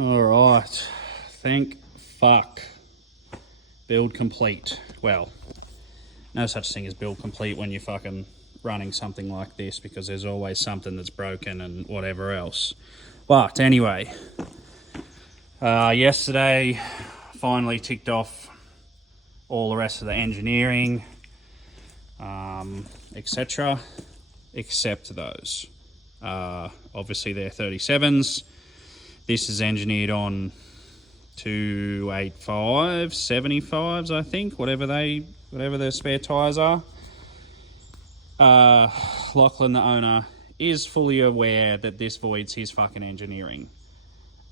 Alright, thank fuck. Build complete. Well, no such thing as build complete when you're fucking running something like this, because there's always something that's broken and whatever else. But anyway, yesterday finally ticked off all the rest of the engineering, etc., except those. Obviously they're 37s. This is engineered on 285, 75s, I think, whatever their spare tyres are. Lachlan, the owner, is fully aware that this voids his fucking engineering.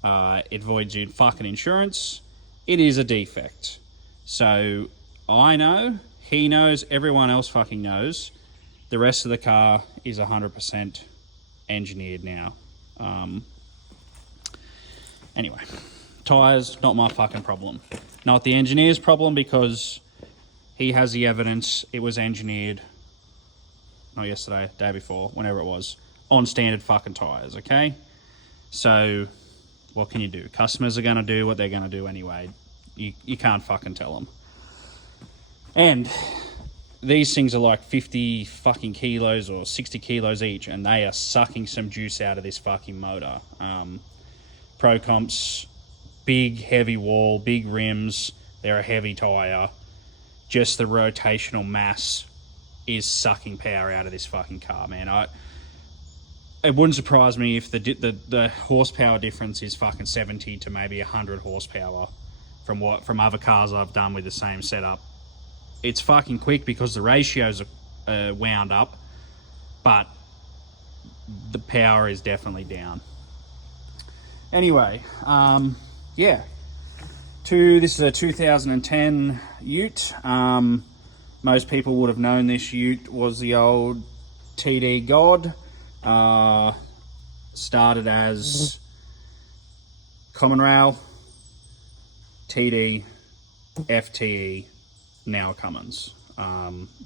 It voids your fucking insurance. It is a defect. So I know, he knows, everyone else fucking knows. The rest of the car is 100% engineered now. Anyway, tyres, not my fucking problem. Not the engineer's problem, because he has the evidence. It was engineered, not yesterday, day before, whenever it was, on standard fucking tyres, okay? So what can you do? Customers are going to do what they're going to do anyway. You can't fucking tell them. And these things are like 50 fucking kilos or 60 kilos each, and they are sucking some juice out of this fucking motor. Pro comps, big heavy wall, big rims, they're a heavy tyre. Just the rotational mass is sucking power out of this fucking car, man. It wouldn't surprise me if the horsepower difference is fucking 70 to maybe 100 horsepower from other cars I've done with the same setup. It's fucking quick because the ratios are wound up, but the power is definitely down. Anyway, yeah. This is a 2010 Ute. Most people would have known this Ute was the old TD God. Started as Common Rail, TD, FTE, now Cummins.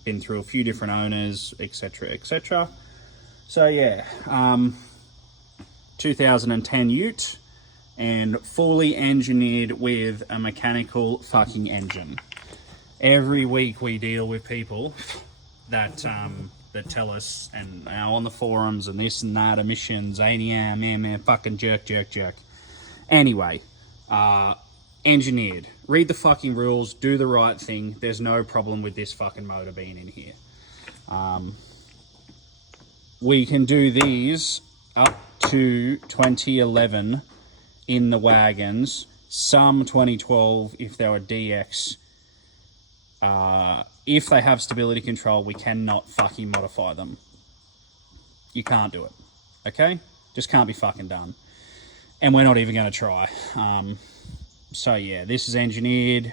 Been through a few different owners, etc., etc. So yeah, 2010 Ute, and fully engineered with a mechanical fucking engine. Every week we deal with people that tell us, and on the forums and this and that, emissions, ADM, fucking jerk. Anyway, engineered. Read the fucking rules, do the right thing. There's no problem with this fucking motor being in here. We can do these up to 2011 in the wagons, some 2012 if they were DX. If they have stability control, we cannot fucking modify them. You can't do it, okay? Just can't be fucking done. And we're not even going to try. So yeah, this is engineered.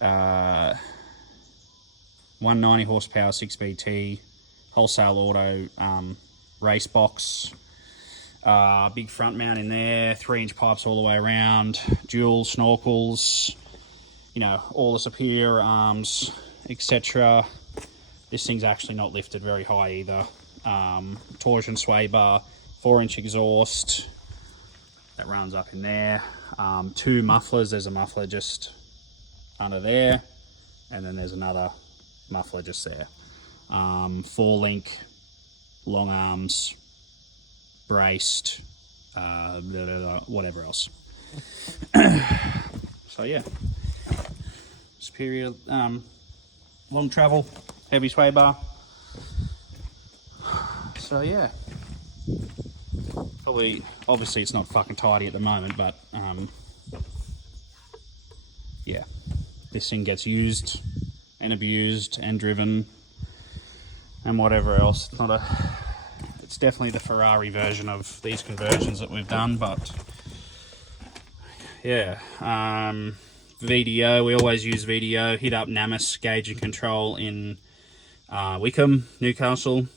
190 horsepower, 6BT, wholesale auto, race box. Big front mount in there, 3-inch pipes all the way around, dual snorkels, you know, all the superior arms, etc. This thing's actually not lifted very high either. Torsion sway bar, 4-inch exhaust that runs up in there. 2 mufflers. There's a muffler just under there, and then there's another muffler just there. 4-link long arms, braced, whatever else. So yeah, superior long travel, heavy sway bar. So yeah, probably, obviously it's not fucking tidy at the moment, but yeah, this thing gets used and abused and driven and whatever else. It's definitely the Ferrari version of these conversions that we've done, but yeah. VDO, we always use VDO. Hit up Namis Gauge and Control in Wickham, Newcastle.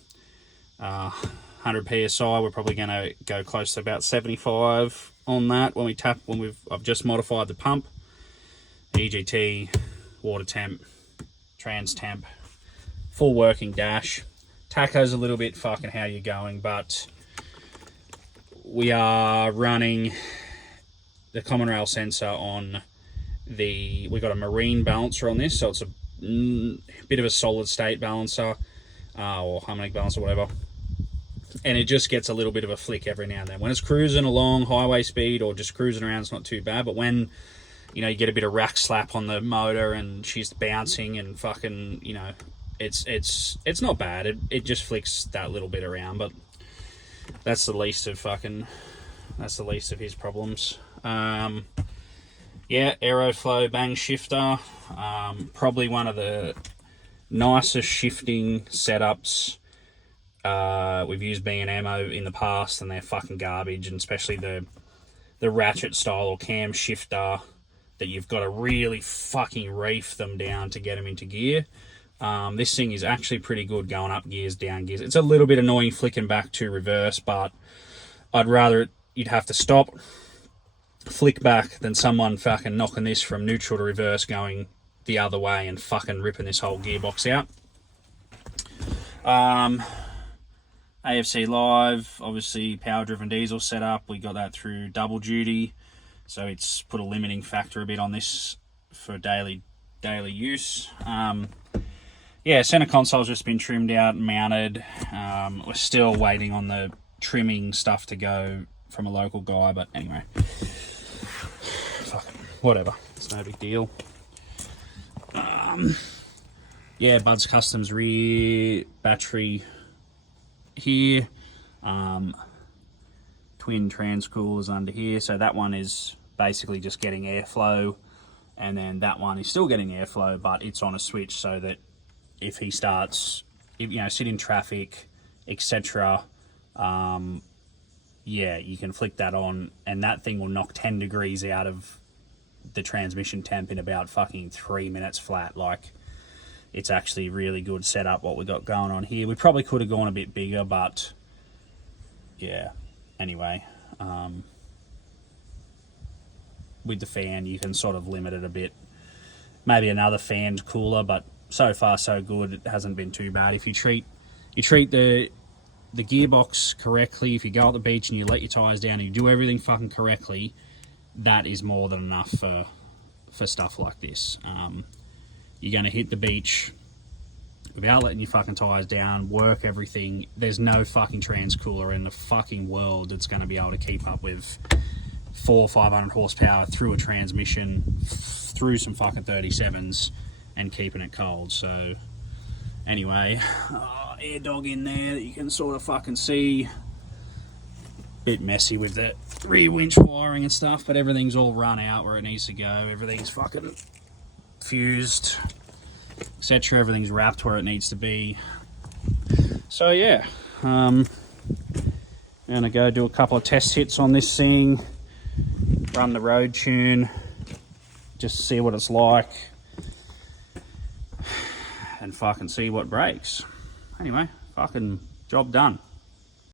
100 PSI, we're probably going to go close to about 75 on that when I've just modified the pump. EGT, water temp, trans temp, full working dash. Tacho's a little bit fucking how you're going, but we are running the common rail sensor on we got a marine balancer on this, so it's a bit of a solid state balancer or harmonic balancer, whatever, and it just gets a little bit of a flick every now and then. When it's cruising along highway speed or just cruising around, it's not too bad, but when you get a bit of rack slap on the motor and she's bouncing and fucking, it's not bad. It just flicks that little bit around, but that's the least of his problems. Yeah, Aeroflow bang shifter. Probably one of the nicest shifting setups. We've used B&M in the past, and they're fucking garbage, and especially the ratchet style or cam shifter that you've got to really fucking reef them down to get them into gear. This thing is actually pretty good going up gears, down gears. It's a little bit annoying flicking back to reverse, but I'd rather you'd have to stop, flick back, than someone fucking knocking this from neutral to reverse going the other way and fucking ripping this whole gearbox out. AFC Live, obviously power driven diesel setup. We got that through double duty, so it's put a limiting factor a bit on this for daily use. Yeah, center console's just been trimmed out and mounted. We're still waiting on the trimming stuff to go from a local guy, but anyway, whatever, it's no big deal. Yeah, Bud's Customs rear battery here, twin transcoolers under here, so that one is basically just getting airflow, and then that one is still getting airflow, but it's on a switch so that if he starts, sit in traffic, etc., yeah, you can flick that on and that thing will knock 10 degrees out of the transmission temp in about fucking 3 minutes flat. Like, it's actually really good setup what we got going on here. We probably could have gone a bit bigger, but yeah, anyway, with the fan you can sort of limit it a bit. Maybe another fan's cooler, but so far so good. It hasn't been too bad. If you treat the gearbox correctly, if you go at the beach and you let your tyres down and you do everything fucking correctly, that is more than enough for stuff like this. You're going to hit the beach without letting your fucking tyres down, work everything. There's no fucking transcooler in the fucking world that's going to be able to keep up with 400 or 500 horsepower through a transmission, through some fucking 37s, and keeping it cold. So anyway, air dog in there that you can sort of fucking see. Bit messy with the rear winch wiring and stuff, but everything's all run out where it needs to go. Everything's fucking fused, etc. Everything's wrapped where it needs to be. So yeah, I'm gonna go do a couple of test hits on this thing, run the road tune, just to see what it's like, and fucking see what breaks. Anyway, fucking job done.